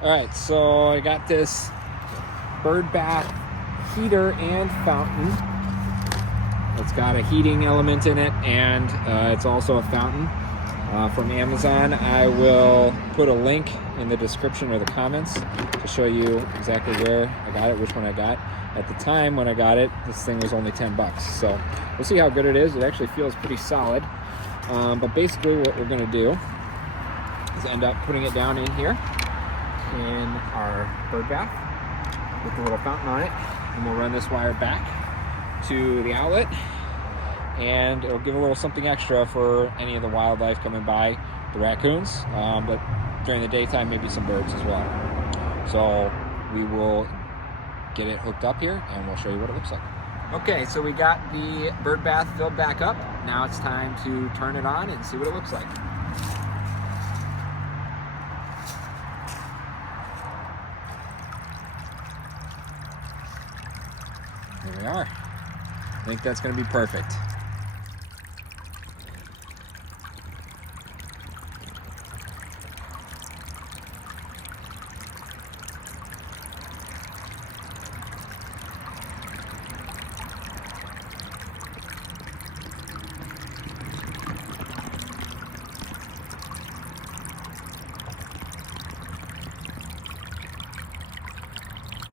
All right, so I got this bird bath heater and fountain. It's got a heating element in it, and it's also a fountain from Amazon. I will put a link in the description or the comments to show you exactly where I got it, which one I got. At the time when I got it, this thing was only 10 bucks. So we'll see how good it is. It actually feels pretty solid. But basically what we're gonna do is end up putting it down in here in our bird bath with the little fountain on it, and we'll run this wire back to the outlet, and it'll give a little something extra for any of the wildlife coming by, the raccoons, but during the daytime maybe some birds as well. So we will get it hooked up here and we'll show you what it looks like. Okay, so we got the bird bath filled back up. Now it's time to turn it on and see what it looks like. Here we are. I think that's going to be perfect.